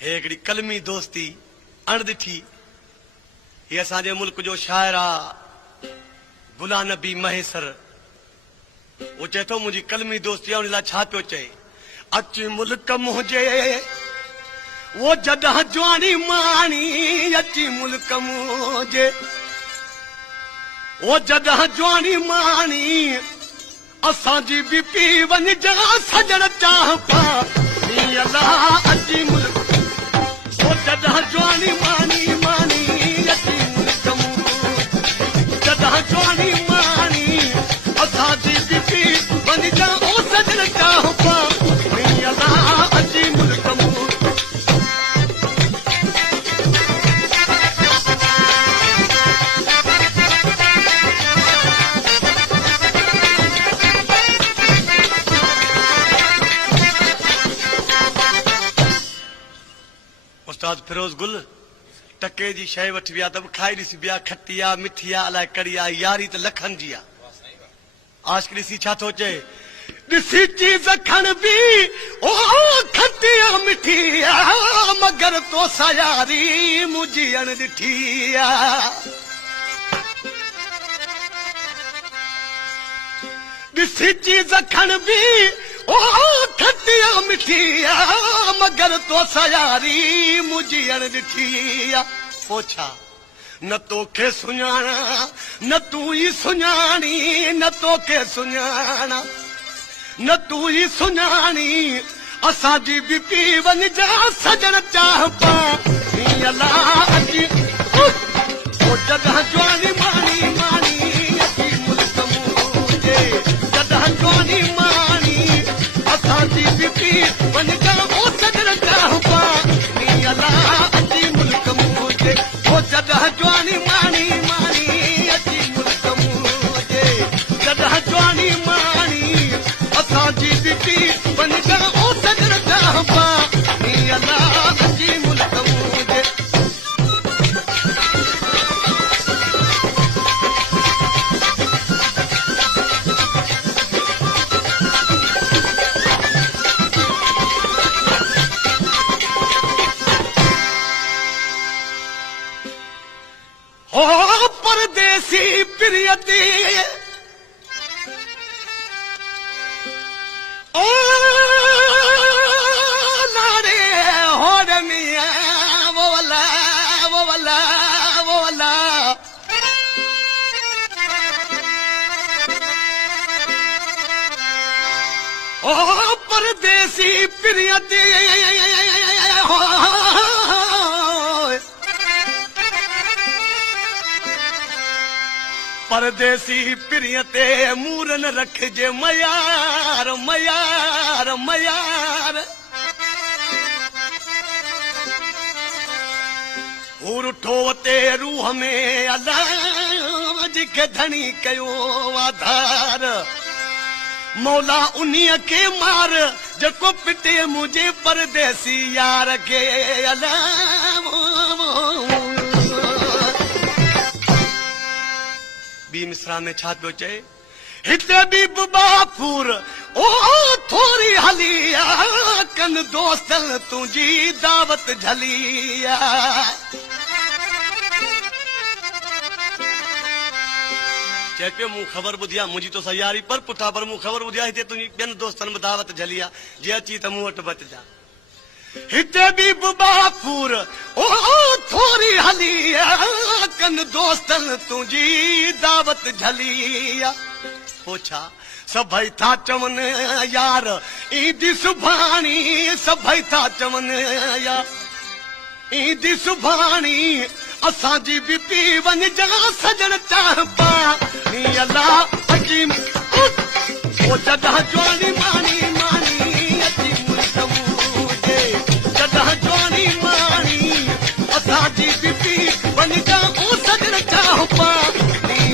हे हिकिड़ी कलमी दोस्ती अणिॾिठी। हीअ असांजे मुल्क जो शाइर आहे गुलाम नबी महेसर। वो चए थो मुंहिंजी कलमी दोस्ती आहे, उन लाइ छा पियो चए? अची मुल्क मुंहिंजे वो जॾहिं जवानी माणी, अची मुल्क मुंहिंजे वो जॾहिं जवानी माणी, असांजी बि पी वञजा सजण चाह पा अल्लाह। अची मुल्क वो जॾहिं जवानी माणी माणी, अची मुल्क मुंहिंजे जॾहिं जवानी माणी, असांजी बि पी वञजा ओ सजण चाह पा अल्लाह। अची मुल्क मुंहिंजे उस्ताद फिरोज गुल टके जी शइ वठी विया त खाई ॾिसी बिया, खटी आहे मिठी आहे अलाए कड़ी आहे, यारी त लखनि जी आहे। आशिक ॾिसी छा थो चए? ॾिसी चीज़ खण बि ओ खटी आहे मिठी आहे, मगर तोसां यारी मुंहिंजी अणिॾिठी आहे। ॾिसी चीज़ खण बि ओ खटी आहे मिठी आहे, मगर तोसां यारी मुंहिंजी अणिॾिठी आहे। पोइ छा? न तोखे सुञाणा न तूं ई सुञाणी, न तोखे सुञाणा न तूं ई सुञाणी, असांजी बि पी वञजा सजण चाह पा अल्लाह। अची ओ जॾहिं जवानी माणी माणी, अची मुल्क मुंहिंजे जॾहिं जवानी माणी, असांजी बि पी वञजा ओ सजण चाह पा अल्लाह। अची मुल्क मुंहिंजे ओ जॾहिं जवानी माणी माणी, अची मुल्क मुंहिंजे जॾहिं जवानी माणी, असांजी बि पी वञजा ओ सजण चाह पा अल्लाह। अची मुल्क मुंहिंजे ओ परदेसी प्रियती ओ नारे होड़ मियां वो वाला वो वाला वो वाला। ओ परदेसी प्रियती परदेसी प्रिय ते मूरन रखजे मयार मयार मयार। उठो ते रूह में अलाज के धनी कयो आधार, मौला उन्हीअ के मार जेको पिटे मुझे परदेसी यार के अलाह। बी मिसरा में छा पियो चए? हिते बि बापुर ओ थोरी हलिया, कन दोस्तन तुंहिंजी दावत झलिया। चए पियो मूं ख़बर ॿुधी आहे मुंहिंजी तोसां यारी, पर पुठा पर मूं ख़बर ॿुधी आहे हिते तुंहिंजी ॿियनि दोस्तनि में दावत झली आहे, जे अची त मूं वटि बचजा। हिते बि बापुर ओ थोरी हलिया, कन दोस्तन तुंहिंजी दावत झलिया। पोइ छा? सभई था चवनि यार ईंदी सुभाणी, सभई था चवनि यार ईंदी सुभाणी, असांजी बि पी वञजा सजण चाह पा अल्लाह। अची ओ जॾहिं जवानी माणी माणी, अची मुल्क मुंहिंजे जॾहिं जवानी माणी, असांजी बि पी वञजा ओ सजण चाह पा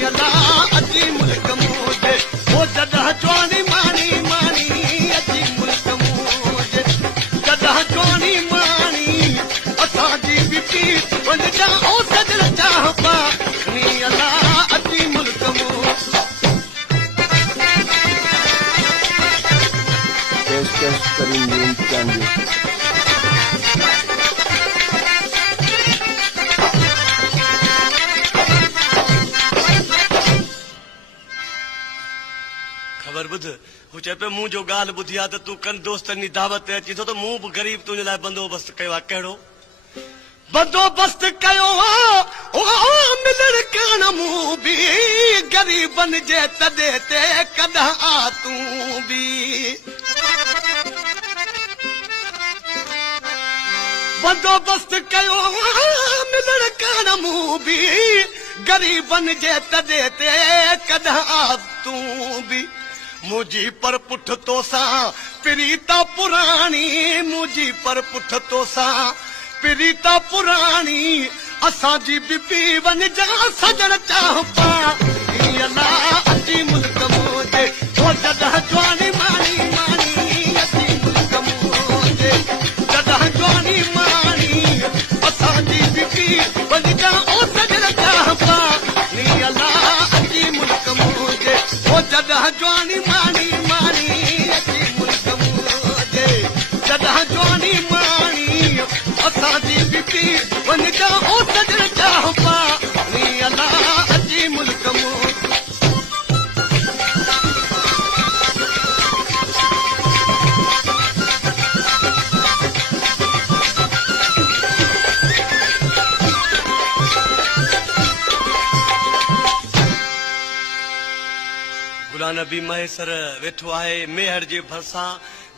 अल्लाह। अची मुल्क मुंहिंजे ओ जॾहिं जवानी माणी माणी, अची मुल्क मुंहिंजे जॾहिं जवानी माणी, असांजी बि पी वञजा ओ सजण चाह पा अल्लाह। अची मुल्क मुंहिंजे चए पे मूं जो ॻाल्हि ॿुधी आहे त तूं कनि दोस्तनि जी दावत ते अची थो त मूं बि ग़रीब तुंहिंजे लाइ बंदोबस्तु कयो आहे। कहिड़ो बंदोबस्त कयो मिलण कान मूं बि ग़रीबनि जे तॾे ते कॾहिं आ तूं बि बंदोबस्त कयो मिलण कान मूं बि ग़रीबनि जे तॾे ते कॾहिं आ तूं बि मुंहिंजी पर पुठ तोसां प्रीता पुराणी मुंहिंजी पर पुठ तोसां प्रीता पुराणी असांजी बि पी वञा सजण चाह पा अला अची मुल्क मोजे हो जॾहिं जवानी माणी माणी अची मुल्क मोजे जॾहिं जवानी माणी असांजी बि पी वञा ओ सजण चाह पा अला अची मुल्क मोजे हो जॾहिं जवानी माणी माणी अची मुल्क मोजे जॾहिं जवानी माणी असांजी बि पी वञा ओ सजण चाह पा अला अची मुल्क मोजे गुलाम नबी महेसर वेठो आहे मेहर जे भरसां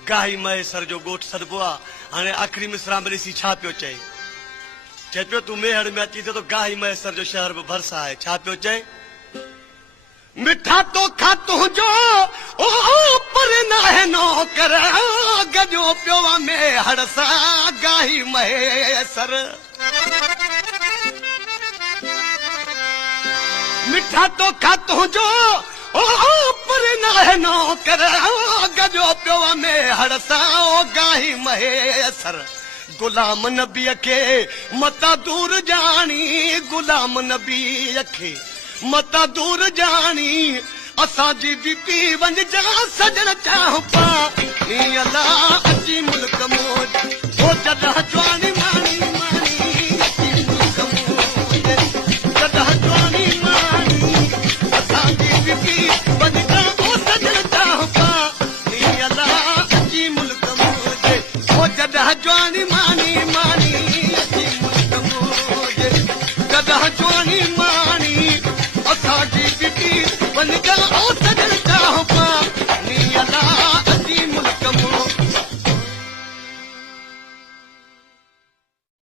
गाही महेसर जो ॻोठ सॾिबो आहे। हाणे आख़िरी मिसरा में ॾिसी छा पियो चए चए पियो तूं मेहर में अची थियो त गाही महेसर जो शहर बि भरसां आहे। छा पियो चए मिठा तो खा तुंहिंजो ओ पर नाहे नौकर गजो पियो आहे मेहर सां गाही महेसर मिठा तो खा तुंहिंजो ओ पर नाहे नौकर गजो पियो आहे मेहर सां ओ गाही महेसर गुलाम नबीअ खे मता दूर जानी गुलाम नबीअ खे मता दूर जानी असांजी बि पी वञा सजण चाह पा अला अची मुल्क मोज हो जॾहिं